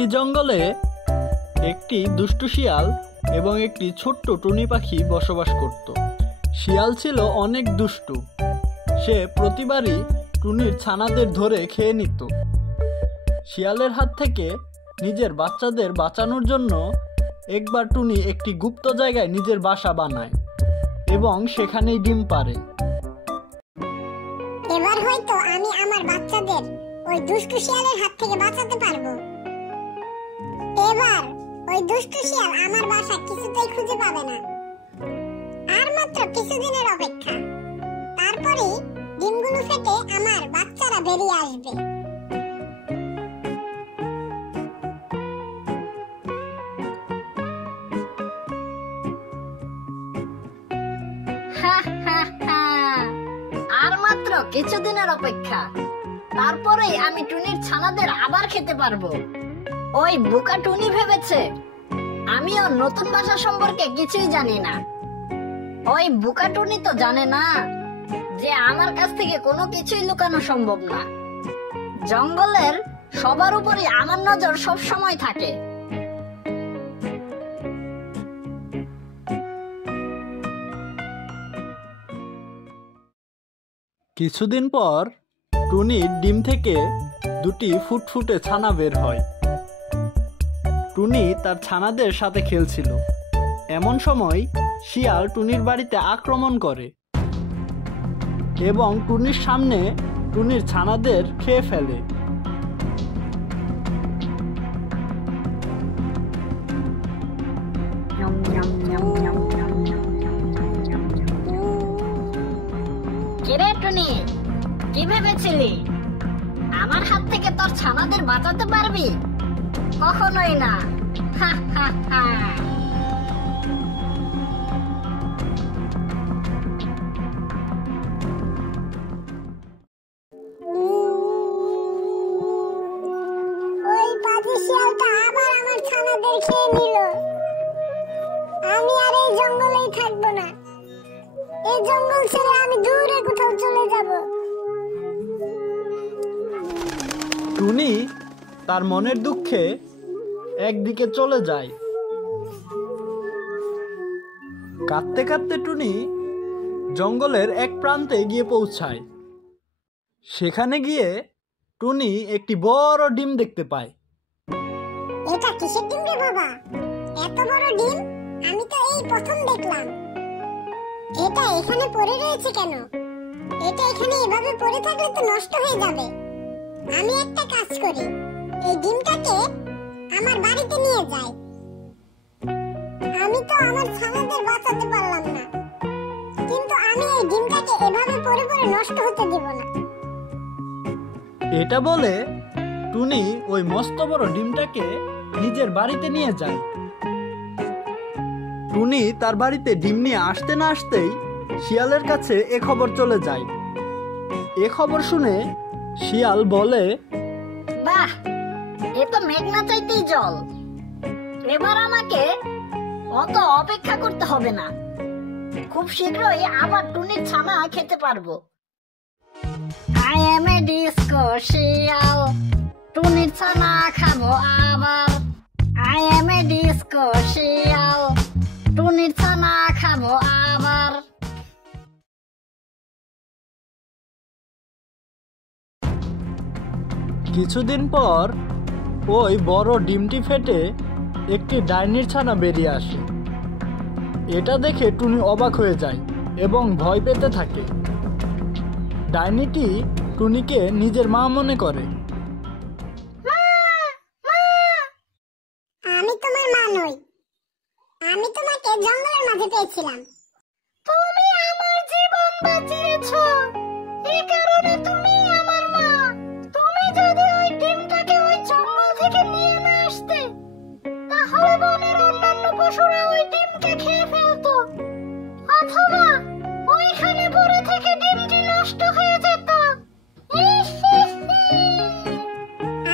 একটি জঙ্গলে একটি দুষ্টু শিয়াল এবং একটি ছোট্ট টুনি পাখি বসবাস করত। শিয়াল ছিল অনেক দুষ্টু। সে প্রতিবারই টুনির ছানাদের ধরে খেয়ে নিত। শিয়ালের হাত থেকে নিজের বাচ্চাদের বাঁচানোর জন্য একবার টুনি একটি গুপ্ত জায়গায় নিজের বাসা বানায় এবং সেখানেই ডিম পাড়ে। এবার হয়তো আমি আমার বাচ্চাদের ওই দুষ্টু শিয়ালের হাত থেকে বাঁচাতে পারবো। এবার ওই দুষ্টু শিয়াল আমার বাসা কিছুতেই খুঁজে পাবে না। আর মাত্র কিছুদিনের অপেক্ষা, তারপরেই ডিমগুলো ফেটে আমার বাচ্চারা বেরিয়ে আসবে। আর মাত্র কিছুদিনের অপেক্ষা, তারপরেই আমি টুনির ছানাদের আবার খেতে পারবো। ওই বোকা টুনি ভেবেছে আমি ওর নতুন বাসা সম্পর্কে কিছুই জানি না। ওই বোকা টুনি তো জানে না যে আমার কাছ থেকে কোনো কিছুই লুকানো সম্ভব না। জঙ্গলের সবার উপরই আমার নজর সব সময় থাকে। কিছুদিন পর টুনির ডিম থেকে দুটি ফুটফুটে ছানা বের হয়। টুনি তার ছানাদের সাথে খেলছিল। এমন সময় শিয়াল টুনির বাড়িতে আক্রমণ করে এবং টুনির সামনে টুনির ছানাদের খেয়ে ফেলে। কিরে টুনি, কি ভেবেছিলি আমার হাত থেকে তোর ছানাদের বাঁচাতে পারবি? কখনোই না। হা হা হা। ওই পাজি শিয়ালটা আবার আমার ছানাদের খেয়ে নিল। আমি আর এই জঙ্গলেই থাকবো না। এই জঙ্গল ছেড়ে আমি দূরে কোথাও চলে যাব। টুনি তার মনের দুঃখে একদিকে চলে যায়। কাঁদতে কাঁদতে টুনি জঙ্গলের এক প্রান্তে গিয়ে পৌঁছায়। সেখানে গিয়ে টুনি একটি বড় ডিম দেখতে পায়। এটা কিসের ডিম রে বাবা? এত বড় ডিম আমি তো এই প্রথম দেখলাম। এটা এখানে পড়ে রয়েছে কেন? এটা এখানে এভাবে পড়ে থাকলে তো নষ্ট হয়ে যাবে। আমি একটা কাজ করি, এই ডিমটাকে আমার বাড়িতে নিয়ে যাই। আমি তো আমার ছানাদের বাঁচাতে পারলাম না, কিন্তু আমি এই ডিমটাকে এভাবে পড়ে পড়ে নষ্ট হতে দেব না। এটা বলে টুনি ওই মস্ত বড় ডিমটাকে নিজের বাড়িতে নিয়ে যায়। টুনি তার বাড়িতে ডিম নিয়ে আসতে না আসতেই শিয়ালের কাছে এ খবর চলে যায়। এ খবর শুনে শিয়াল বলে, বাহ, এ তো মেঘনা চাইতেই জল। এবার আমাকে অত অপেক্ষা করতে হবে না। খুব শীঘ্রই আবার টুনির ছানা খেতে পারবো। আই এম এ ডিস্কো শিয়াল, টুনির ছানা খাবো আবার। আই এম এ ডিস্কো শিয়াল, টুনির ছানা খাবো আবার। কিছুদিন পর ওই বড় ডিমটি ফেটে একটি ডাইনির ছানা বেরিয়ে আসে। এটা দেখে টুনি অবাক হয়ে যায় এবং ভয় পেতে থাকে। ডাইনিটি টুনিকে নিজের মা মনে করে। আমি তোমার মা নই, আমি তোমাকে জঙ্গলের মাঝে পেয়েছিলাম। তুমি আমার জীবন বাঁচিয়েছো, এই কারণে তুমি আমার মা। তুমি যদি ওই ডিমটাকে ওই জঙ্গল থেকে নিয়ে না আসতে, তাহলে বনের অন্যান্য পশুরা ওই ডিমকে খেয়ে ফেলতো, অথবা ওইখানে পড়ে থেকে ডিমটি নষ্ট হয়ে যেত।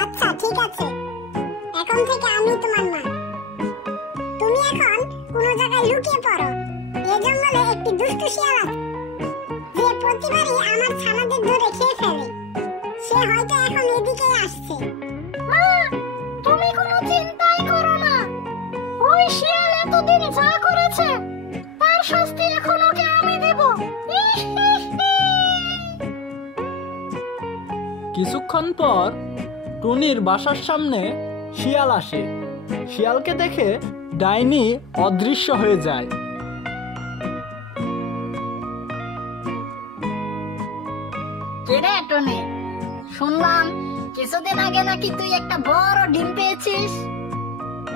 আচ্ছা ঠিক আছে, এখন থেকে আমি তোমার মা। তুমি এখন কোনো জায়গায় লুকিয়ে পড়ো। এই জঙ্গলে একটি দুষ্টু শিয়াল আছে, যে প্রতিবারই আমার ছানাদের ধরে খেয়ে ফেলে। সে হয়তো এখন এদিকেই আসছে। মা, তুমি কোনো এতদিন যা করেছে তার শাস্তি এখন ওকে আমি দেব। কিছুক্ষণ পর টুনির বাসার সামনে শিয়াল আসে। শিয়ালকে দেখে ডাইনি অদৃশ্য হয়ে যায়। কিরে টনি, শুনলাম কিছুদিন আগে নাকি তুই একটা বড় ডিম পেয়েছিস।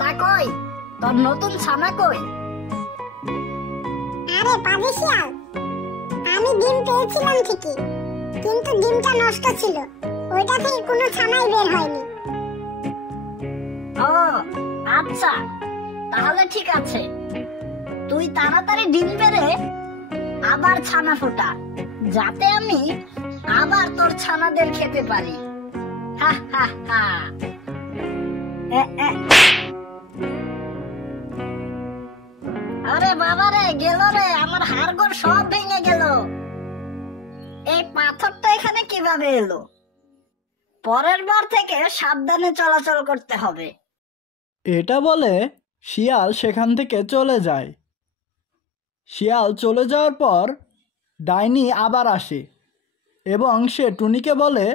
তা কই তোর নতুন ছানা কই? আরে পাজি শিয়াল, আমি ডিম পেয়েছিলাম ঠিকই, কিন্তু ডিমটা নষ্ট ছিল, ওইটা থেকে কোনো ছানাই বের হয়নি। ও আচ্ছা, তাহলে ঠিক আছে, তুই তাড়াতাড়ি ডিম পেড়ে আবার ছানা ফোটা, যাতে আমি আবার তোর ছানাদের খেতে পারি। হা হা হা। আরে বাবা রে, গেল রে, আমার হাড়গোড় সব ভেঙে গেল। এই পাথরটা এখানে কিভাবে এলো? পরের বার থেকে সাবধানে চলাচল করতে হবে। এটা বলে শিয়াল সেখান থেকে চলে যায়। শিয়াল চলে যাওয়ার পর ডাইনি আবার আসে এবং সে টুনিকে বলে,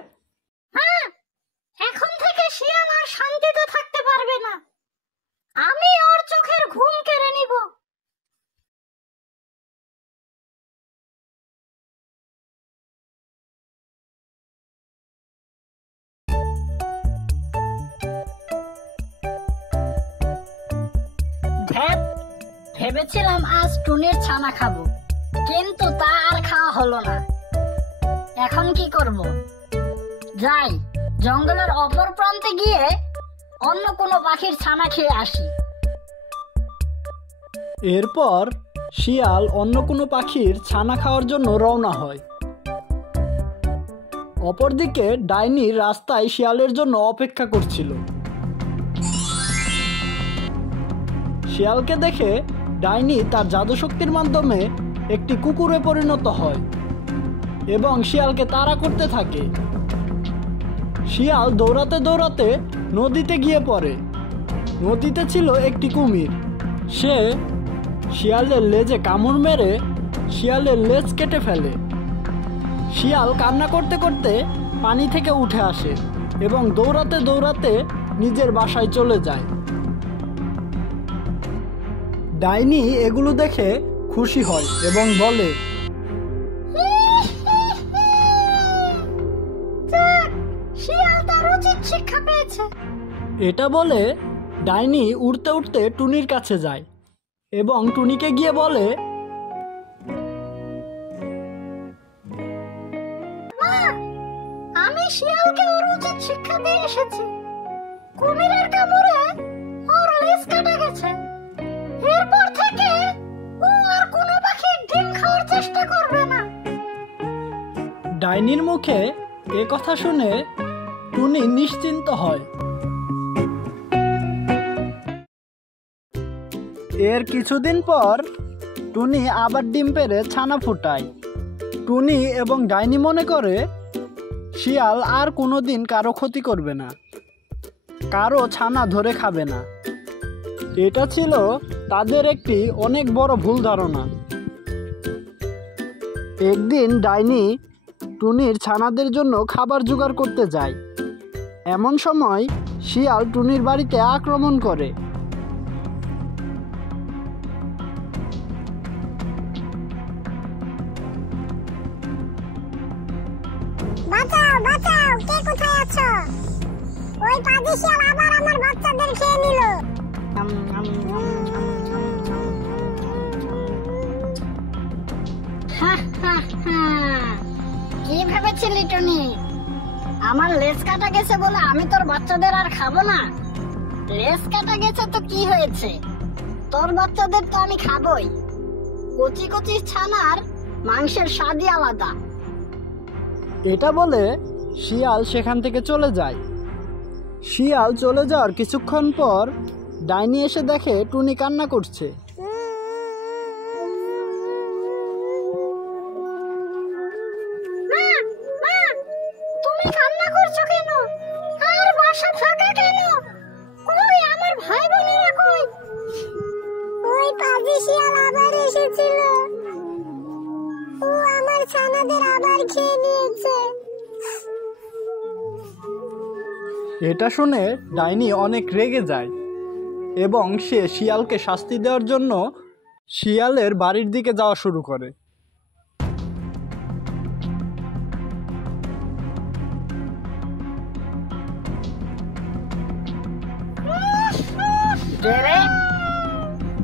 হ্যাঁ, এখন থেকে শিয়াল আর শান্তিতে থাকতে পারবে না, আমি ওর চোখের ঘুম কেড়ে নিব। ভেবেছিলাম আজ টুনির ছানা খাবো, কিন্তু তা আর খাওয়া হলো না। এখন কি করব? যাই, জঙ্গলের অপর প্রান্তে গিয়ে অন্য কোনো পাখির ছানা খেয়ে আসি। এরপর শিয়াল অন্য কোনো পাখির ছানা খাওয়ার জন্য রওনা হয়। অপরদিকে ডাইনি রাস্তায় শিয়ালের জন্য অপেক্ষা করছিল। শিয়ালকে দেখে ডাইনি তার জাদুশক্তির মাধ্যমে একটি কুকুরে পরিণত হয় এবং শিয়ালকে তাড়া করতে থাকে। শিয়াল দৌড়াতে দৌড়াতে নদীতে গিয়ে পড়ে। নদীতে ছিল একটি কুমির। সে শিয়ালের লেজে কামড় মেরে শিয়ালের লেজ কেটে ফেলে। শিয়াল কান্না করতে করতে পানি থেকে উঠে আসে এবং দৌড়াতে দৌড়াতে নিজের বাসায় চলে যায়। ডাইনি এগুলো দেখে খুশি হয় এবং বলে, শিয়াল তার উচিত শিক্ষা পেয়েছে। এটা বলে ডাইনি উড়তে উড়তে টুনির কাছে যায় এবং টুনিকে গিয়ে বলে, আমি শিয়ালকে ওর উচিত শিক্ষা দিয়ে এসেছি। কুমিরের কামড়ে ওর লেজ কাটা গেছে। এরপর থেকে ও আর কোনো পাখির ডিম খাওয়ার চেষ্টা করবে না। ডাইনির মুখে এ কথা শুনে টুনি নিশ্চিন্ত হয়। এর কিছুদিন পর টুনি আবার ডিম পেড়ে ছানা ফোটায়। টুনি এবং ডাইনি মনে করে শিয়াল আর কোনোদিন কারো ক্ষতি করবে না, কারো ছানা ধরে খাবে না। এটা ছিল তাদের একটি অনেক বড় ভুল ধারণা। একদিন ডাইনি টুনির ছানাদের জন্য খাবার জোগাড় করতে যায়। এমন সময় শিয়াল টুনির বাড়িতে আক্রমণ করে। বাঁচাও বাঁচাও, কে কোথায় আছো? ওই পাজি শিয়াল আবার আমার বাচ্চাদের খেয়ে নিল। কি ভেবেছিলি টনি? আমার লেজ কাটা গেছে বলে আমি তোর বাচ্চাদের আর খাবো না? লেজ কাটা গেছে তো কি হয়েছে, তোর বাচ্চাদের তো আমি খাবই। কচি কচি ছানার মাংসের স্বাদই আলাদা। এটা বলে শিয়াল সেখান থেকে চলে যায়। শিয়াল চলে যাওয়ার কিছুক্ষণ পর ডাইনি এসে দেখে টুনি কান্না করছে। তুমি কান্না করছো কেন? আর বাসা ফাঁকা কেন? কই আমার ভাই বোনেরা কই? ওই পাজি শিয়াল আবার এসেছিল। ও আমার ছানাদের আবার খেয়ে নিয়েছে। এটা শুনে ডাইনি অনেক রেগে যায় এবং সে শিয়ালকে শাস্তি দেওয়ার জন্য শিয়ালের বাড়ির দিকে যাওয়া শুরু করে।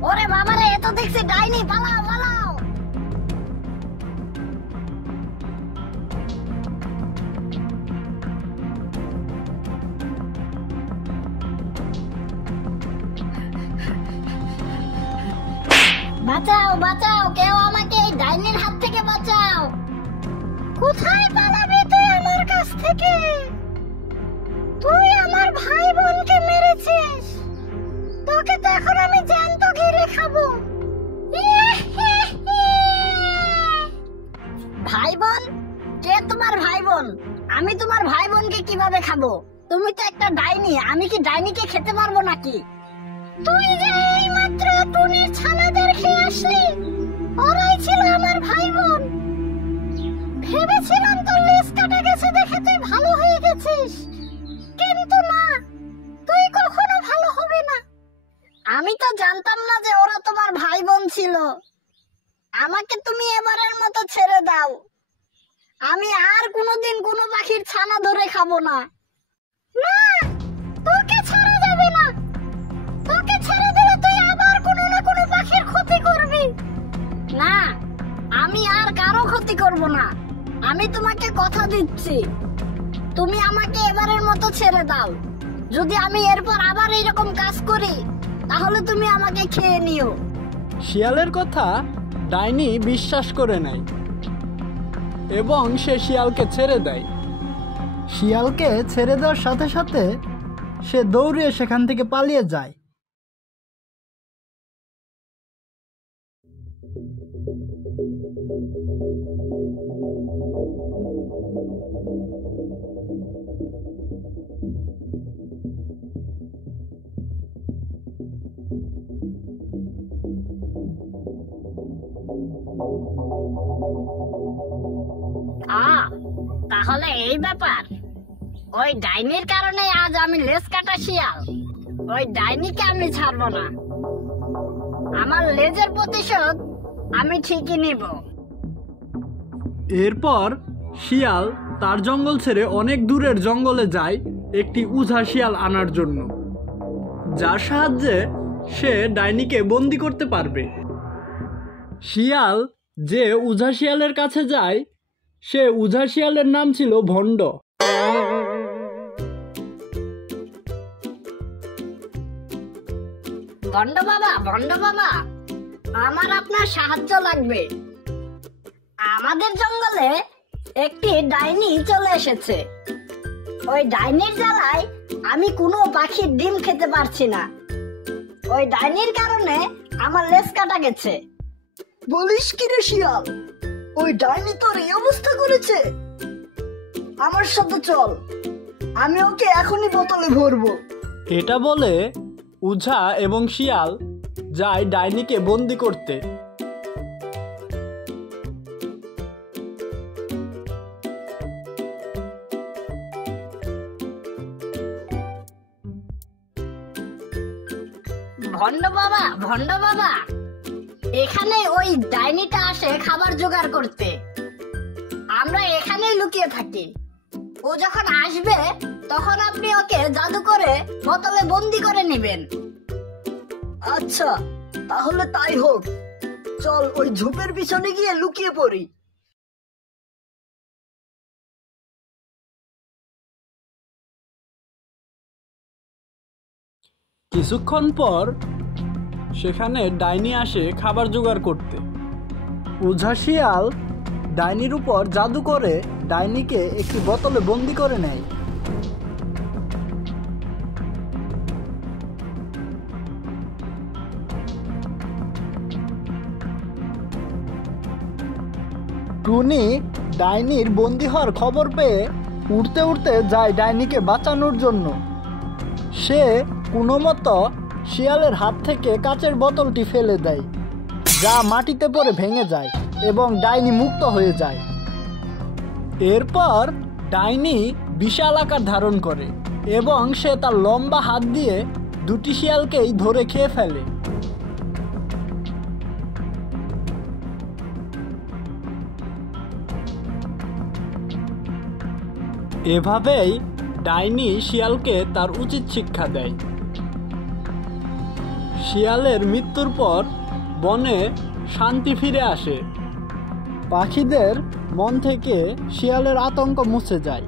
ওরে বাবারে, এ তো দেখছি ডাইনি, পালাও পালাও। বাঁচাও বাঁচাও, কেউ আমাকে এই ডাইনির হাত থেকে বাঁচাও। কোথায় পালাবি তুই আমার কাছ থেকে? তুই আমার ভাই বোনকে মেরেছিস, তোকে তো এখন আমি জ্যান্ত ঘিরে খাবো। ভাই বোন? কে তোমার ভাই বোন? আমি তোমার ভাই বোনকে কিভাবে খাবো? তুমি তো একটা ডাইনি, আমি কি ডাইনিকে খেতে পারবো নাকি? তুই যে এইমাত্র টুনির ছানাদের খেয়ে আসলি, ওরাই ছিল আমার ভাই বোন। ভেবেছিলাম তোর লেজ কাটা গেছে দেখে তুই ভালো হয়ে গেছিস, কিন্তু না, তুই কখনো ভালো হবে না। আমি তো জানতাম না যে ওরা তোমার ভাই বোন ছিল। আমাকে তুমি এবারের মতো ছেড়ে দাও, আমি আর কোনোদিন কোনো পাখির ছানা ধরে খাবো না। না, তোকে ছাড়া যাবে না। তোকে ছেড়ে দিলে তুই আবার কোনো না কোনো পাখির ক্ষতি করবি। না, আমি আর কারো ক্ষতি করব না। আমি তোমাকে কথা দিচ্ছি, তুমি আমাকে এবারের মতো ছেড়ে দাও। যদি আমি এরপর আবার এরকম কাজ করি, তাহলে তুমি আমাকে খেয়ে নিও। শিয়ালের কথা ডাইনি বিশ্বাস করে নেয় এবং সে শিয়ালকে ছেড়ে দেয়। শিয়ালকে ছেড়ে দেওয়ার সাথে সাথে সে দৌড়ে সেখান থেকে পালিয়ে যায়। তাহলে এই ব্যাপার। ওই ডাইনির কারণে আজ আমি লেজ কাটা শিয়াল। ওই ডাইনিকে আমি ছাড়বো না। আমার লেজের প্রতিশোধ আমি ঠিকই নিব। এরপর শিয়াল তার জঙ্গল ছেড়ে অনেক দূরের জঙ্গলে যায় একটি উঝা শিয়াল আনার জন্য, যার সাহায্যে সে ডাইনিকে বন্দি করতে পারবে। শিয়াল যে উঝা শিয়ালের কাছে যায়, সে উঝা শিয়ালের নাম ছিল ভণ্ড। ভণ্ড বাবা, আমার আপনার সাহায্য লাগবে। আমাদের জঙ্গলে একটি ডাইনি চলে এসেছে। ওই ডাইনির জ্বালায় আমি কোনো পাখির ডিম খেতে পারছি না। ওই ডাইনির কারণে আমার লেজ কাটা গেছে। বলিস কি রে শিয়াল, ওই ডাইনি তোর এই অবস্থা করেছে? আমার সাথে চল, আমি ওকে এখনই বোতলে ভরবো। এটা বলে উঝা এবং শিয়াল যায় ডাইনিকে বন্দি করতে। ভণ্ড বাবা, এখানে ওই ডাইনিটা আসে খাবার জোগাড় করতে। আমরা এখানেই লুকিয়ে থাকি। ও যখন আসবে তখন আপনি ওকে জাদু করে বোতলে বন্দি করে নেবেন। আচ্ছা, তাহলে তাই হোক। চল ওই ঝোপের পিছনে গিয়ে লুকিয়ে পড়ি। কিছুক্ষণ পর সেখানে ডাইনি আসে খাবার জোগাড় করতে। উঝা শিয়াল ডাইনির উপর জাদু করে ডাইনিকে একটি বোতলে বন্দি করে নেয়। টুনি ডাইনির বন্দি হওয়ার খবর পেয়ে উড়তে উড়তে যায় ডাইনিকে বাঁচানোর জন্য। সে কোনো মতো শিয়ালের হাত থেকে কাচের বোতলটি ফেলে দেয়, যা মাটিতে পড়ে ভেঙে যায় এবং ডাইনি মুক্ত হয়ে যায়। এরপর ডাইনি বিশাল আকার ধারণ করে এবং সে তার লম্বা হাত দিয়ে দুটি শিয়ালকেই ধরে খেয়ে ফেলে। এভাবেই ডাইনি শিয়ালকে তার উচিত শিক্ষা দেয়। শিয়ালের মৃত্যুর পর বনে শান্তি ফিরে আসে। পাখিদের মন থেকে শিয়ালের আতঙ্ক মুছে যায়।